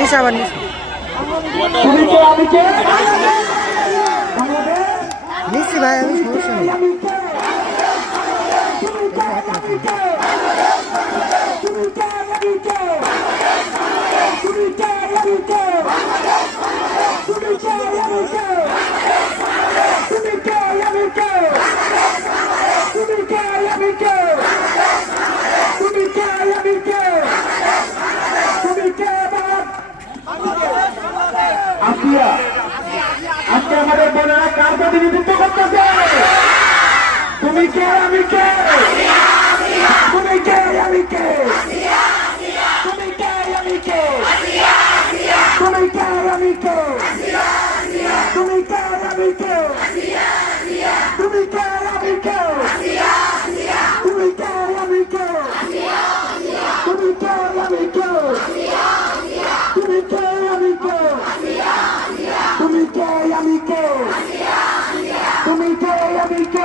নিচে আবার নিচে তুমি কে আমি কে নিচে ভাই আমি সমস্যা নেই আজকে আমাদের বোনেরা কার প্রতিনিধিত্ব করতেছে তুমি কে আমি কে তুমি কে আমি কে তুমি কে আমি কে তুমি কে আমি কে তুমি কে আমি কে তুমি কে আমি কে তুমি কে আমি কে তুমি কে আমি কে তুমি কে আমি কে তুমি কে আমি কে তুমি কে আমি কে